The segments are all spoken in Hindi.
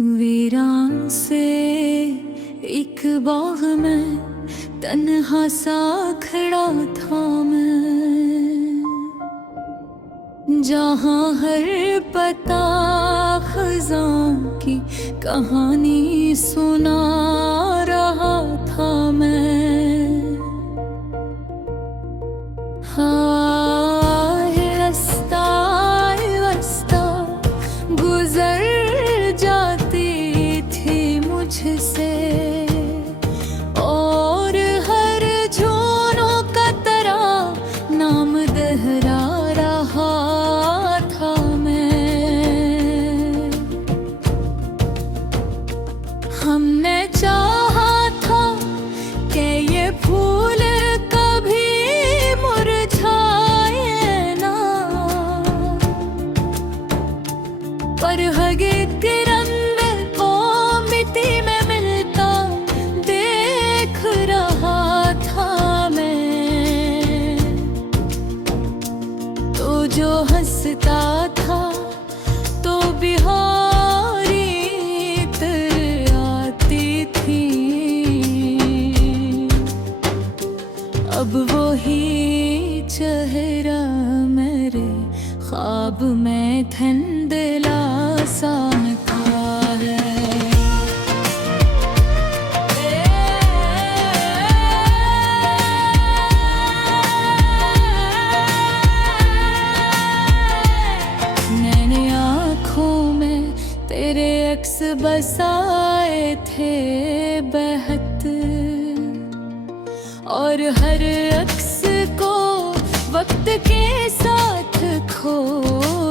वीरान से एक बाग में तन्हा सा खड़ा था मैं, जहाँ हर पता खज़ां की कहानी सुना रहा था मैं। हाय रास्ता रास्ता गुजर जाती थी मुझसे, और हर झोनों का तरह नाम दोहरा रहा था मैं। हमने चाहा था कि ये फूल कभी मुरझाए ना, पर हकीकत में वो मिट्टी में मिलता देख रहा था मैं। तो जो हंसता था तो बिहारी तर आती थी, अब वही चेहरा मेरे ख्वाब में धुंधला सा था है। मैंने आँखों में तेरे अक्स बसाए थे बेहद, और हर अक्स को वक्त के साथ खो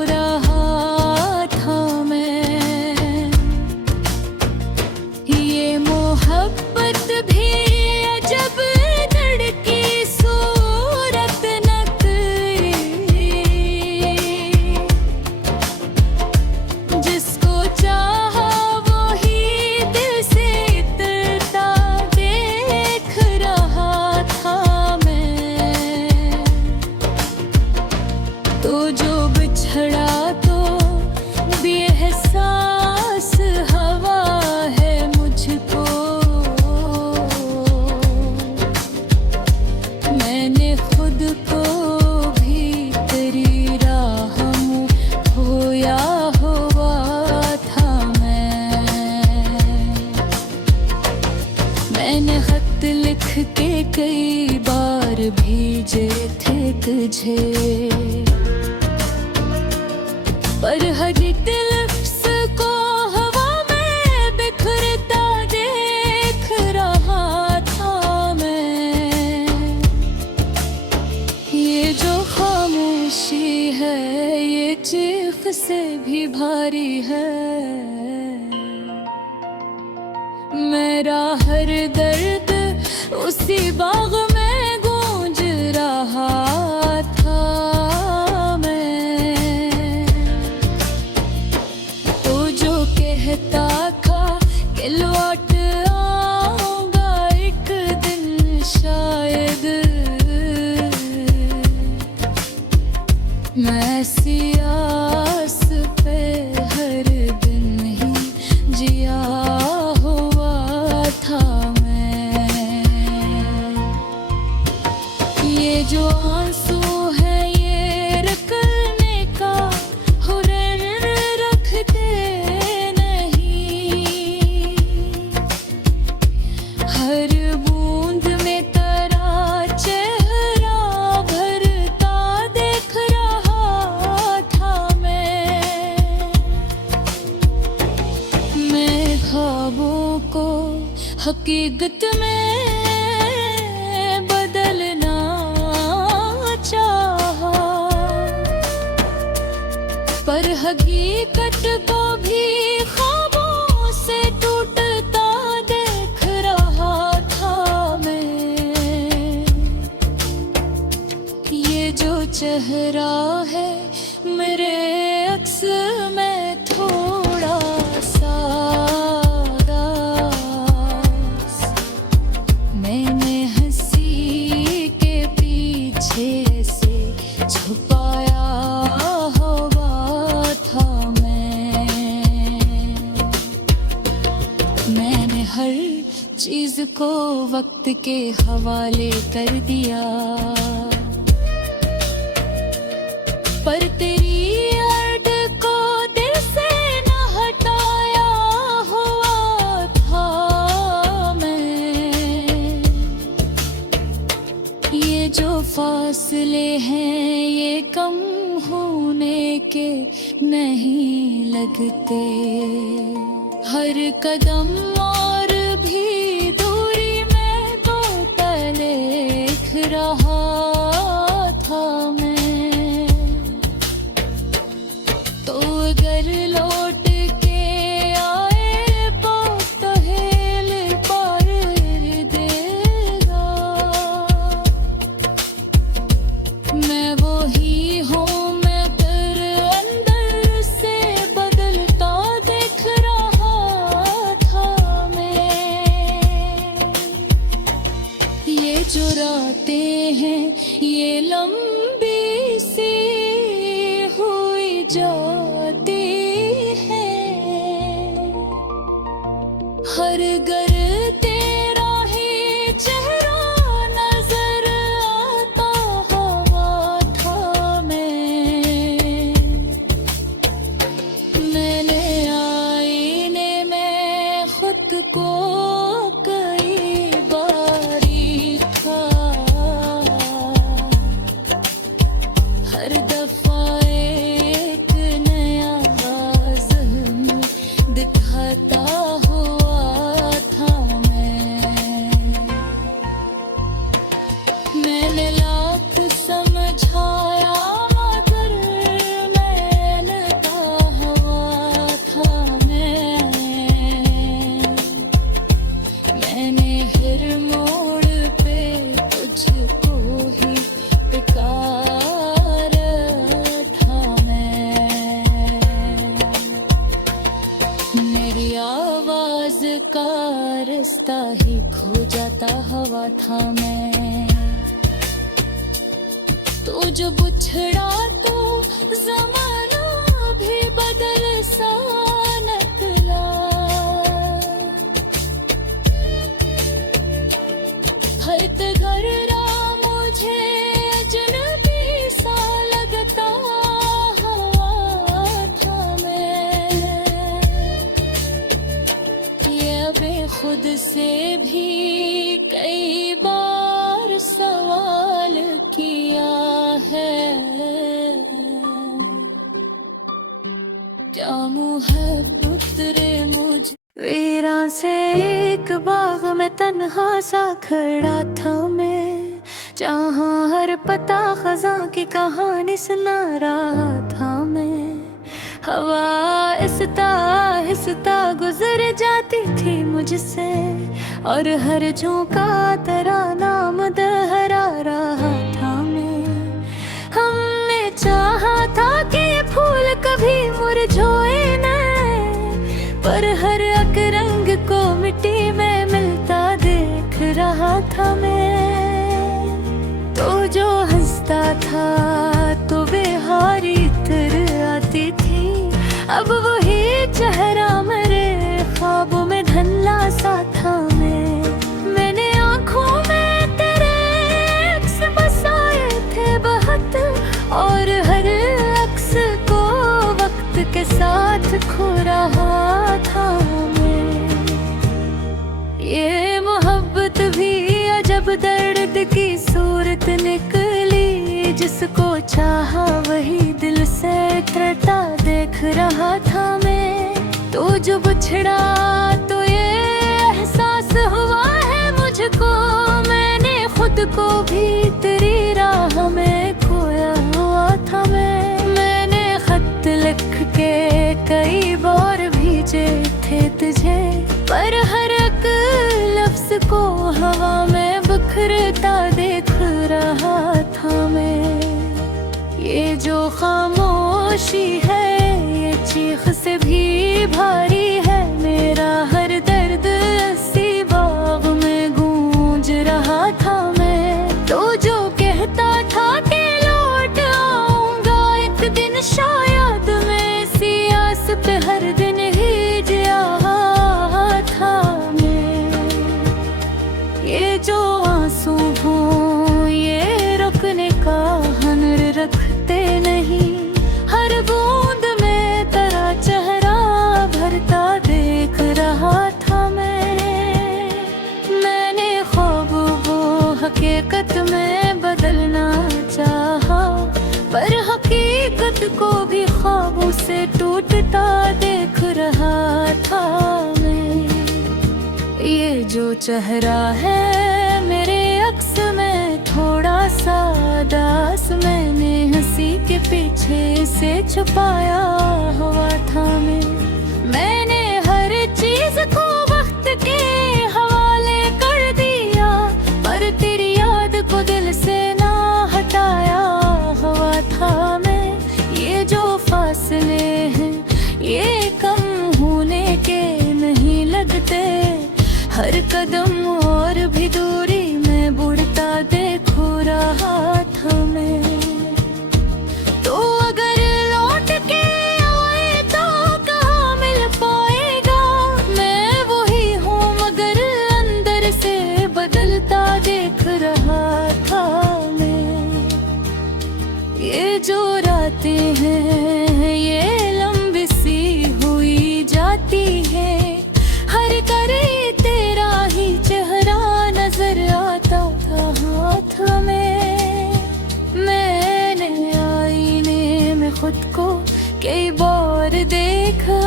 रहा था मैं। ये मोहब्बत भी अजब धड़की सूरत नकली, जिसको चाहा वो ही दिल से इतना देख रहा था मैं। तो जो बिछड़ा तो बेएहसास हवा है मुझको, मैंने खुद को भी तेरी राह में खोया हुआ था मैंने खत लिख के कई बार भेजे थे तुझे, पर हकीकत लफ्ज़ को हवा में बिखरता देख रहा था मैं। ये जो खामोशी है ये चीख से भी भारी है, मेरा हर दर्द उसी बाग में गूंज रहा था मैं। तो जो कहता था कि लौट आऊंगा एक दिन शायद, मैं ऐसी आस पे हर दिन ही जिया हुआ था मैं। ये जो आंसू है ये रखने का हुनर रखते नहीं, हर बूंद में तेरा चेहरा भरता देख रहा था मैं ख्वाबों को हकीकत में बदलना चाहा, पर हकीकत को भी ख्वाबों से टूटता देख रहा था मैं। ये जो चेहरा है मेरे अक्स में थोड़ा सा दास, मैंने हंसी के पीछे से छुपाया हुआ था मैं। मैंने हर चीज को वक्त के हवाले कर दिया, पर तेरी याद को दिल से न हटाया हुआ था मैं। ये जो फासले हैं ये कम होने के नहीं लगते, हर कदम और भी दूरी में तो तलेख रहा था मैं। तो अगर लौट के आए तो हेल पार देगा, मैं वो ही हूँ जो रातें हैं ये लंबी सी हुई जाती हैं, हर घर तेरा ही चेहरा नजर आता हुआ था मैंने आईने में खुद को हर दफा एक नया ज़हन दिखाता हुआ था मैंने लाख समझाया मगर नैनता हुआ था मैंने हर मोड़ पे तुझको ही बेकार मेरी आवाज का रास्ता ही खो जाता हुआ था मैं। तो जो बिछड़ा तो ज़माना भी बदल सा निकला, हर घर मुझे अजनबी सा लगता खुद से भी कई बार सवाल किया है, क्या मोहब्बत रे मुझे। वीरां से एक बाग में तन्हा सा खड़ा था मैं, जहाँ हर पता खज़ां की कहानी सुना रहा था मैं। हवा आहिस्ता गुजर जाती थी मुझसे और हर झोंका तेरा नाम दोहरा रहा था मैं। हमने चाहा था कि ये फूल कभी मुरझाए न, पर हर एक रंग को मिट्टी में मिलता देख रहा था मैं। तो जो हंसता था तो बेहारी इतर आती थी, अब वही चेहरा मेरे ख्वाबों में धुंधला सा था मैंने आँखों में तेरे अक्स बसाए थे बहुत, और हर अक्स को वक्त के साथ खो रहा था ये मोहब्बत भी अजब दर्द की सूरत निकली, जिसको चाहा वही दिल से करता देख रहा था मैं। तो जो बिछड़ा तो ये एहसास हुआ है मुझको, मैंने खुद को भी तेरी राह में खोया हुआ था मैंने खत लिख के कई बार भेजे थे तुझे, पर हर एक लफ्ज को हवा में बिखरता देख रहा था मैं। ये जो खामोशी है ये चीख से भी भारी है, मेरा हर दर्द ऐसी बाग में गूंज रहा था मैं। तो जो कहता था कि लौट आऊंगा एक दिन, शायद मैं इसी आस पे हर दिन ही जिया था। चेहरा है मेरे अक्स में थोड़ा सा दास, मैंने हंसी के पीछे से छुपाया हुआ था। मैंने हर चीज को वक्त के हवाले कर दिया, पर तेरी याद को दिल से ना हटाया हुआ था मैं। ये जो फासले हैं ये कम होने के नहीं लगते, हर कदम और भी दूरी में बढ़ता देखो रहा था मैं। तो अगर लौट के आए तो कहाँ मिल पाएगा, मैं वही हूँ मगर अंदर से बदलता देख रहा था मैं। ये जो रातें हैं ये लंबी सी हुई जाती है, हर करे तेरा ही चेहरा नजर आता था हाथ में। मैंने आईने में खुद को कई बार देखा,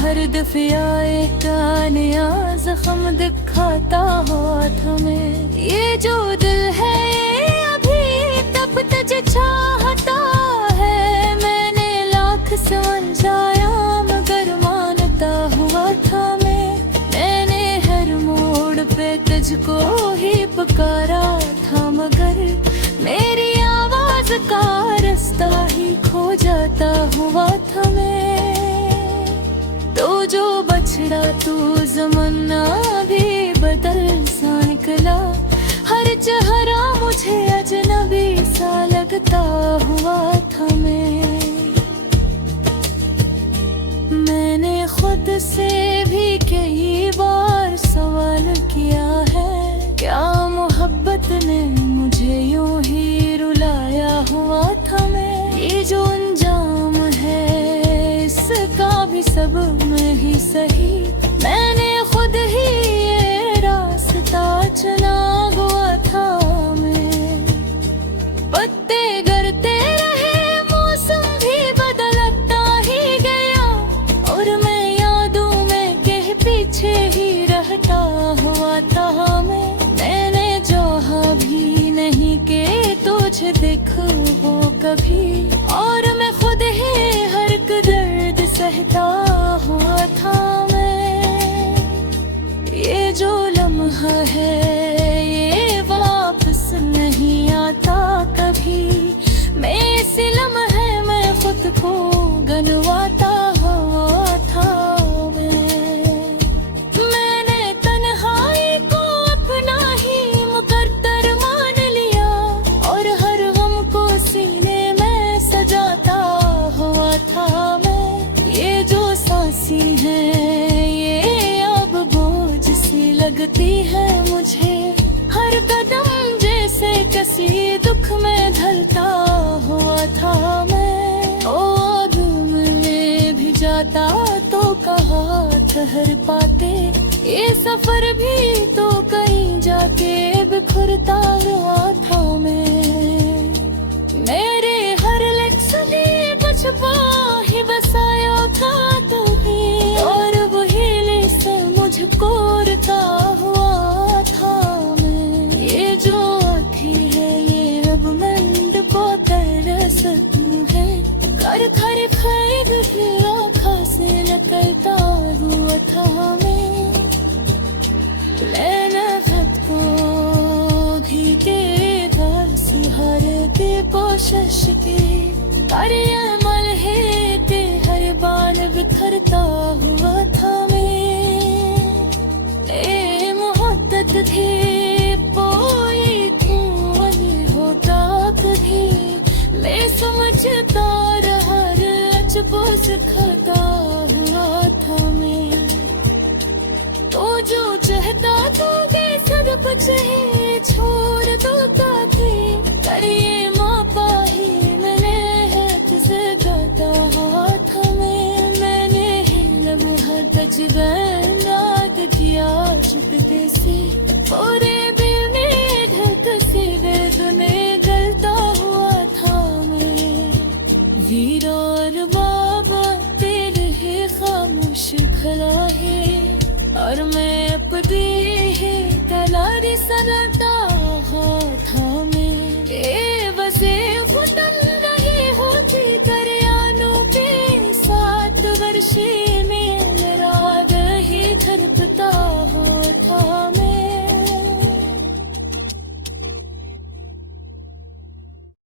हर दफे आए का नया जख्म दिखाता हुआ था मैं। ये जो दिल है ये अभी तब तक चाहता है, मैंने लाख समझाया मगर मानता हुआ था मैं। मैंने हर मोड़ पे तुझको ही पुकारा था मगर मेरी आवाज का रास्ता ही खो जाता हुआ था मैं। तो जो बछड़ा तू ज़माना भी बदल सा निकला, हर चेहरा मुझे अजनबी सा लगता हुआ था मैंने खुद से भी कई बार सवाल किया है, क्या मोहब्बत ने मुझे यूं ही रुलाया हुआ था मैं। ये जो अंजाम है इसका भी सब मैं ही सही, मैंने खुद ही ये रास्ता चुना हुआ था मैं। पत्ते गिरते रहे मौसम भी बदलता ही गया, और मैं यादों में के पीछे ही रहता हुआ था मैं। मैंने चाहा भी नहीं कि तुझे देखूं वो कभी, और मैं खुद ही हर एक दर्द सहता हुआ था मैं। ये जो लम्हा है ये वापस नहीं आता कभी, मैं इस लम्हे में खुद को गनवाता हुआ था मैंने तन्हाई को अपना ही मुकद्दर मान लिया, और हर गम को सीने में सजाता हुआ था मैं। ये जो सांसी है ये अब बोझ सी लगती है मुझे, हर कदम जैसे किसी दुख में ढलता हुआ था मैं। ओ में भी जाता तो कहाँ ठहर पाते, ये सफर भी तो कहीं जाके बिखरता हुआ था मैं। मेरे हर लक्ष्य में कुछ ही बसाया था तू भी, और वही से मुझको रता हुआ था मैं। ये जो थी है ये अब मंद को तरसती है, कर खर खैद भी आँखों से निकलता हुआ था मैं। लेना खुद को भी के बस हर की कोशिश की, कर अमल है के हर बार बिखरता हुआ था मैं। ए मोहब्बत थी कोई क्यों वही होता कभी, मैं समझता रहा अजबो सिखाता हुआ था मैं। तो जो चाहता तो के सब कुछ ही छोड़ दूता थे, करिए मापा ही मैंने है तुझे गाता हुआ था मैं। मैंने ही लम्हा तजगनाक किया चुपते से, पूरे दिल में ढक से गर्दने गलता हुआ था मैं। वीर और बाबा तेरे ही खामोश भला है, और मैं दे है तलारी सनाता थामे ए वजे फुटन नहीं होती दरियानों पे 7 वर्षे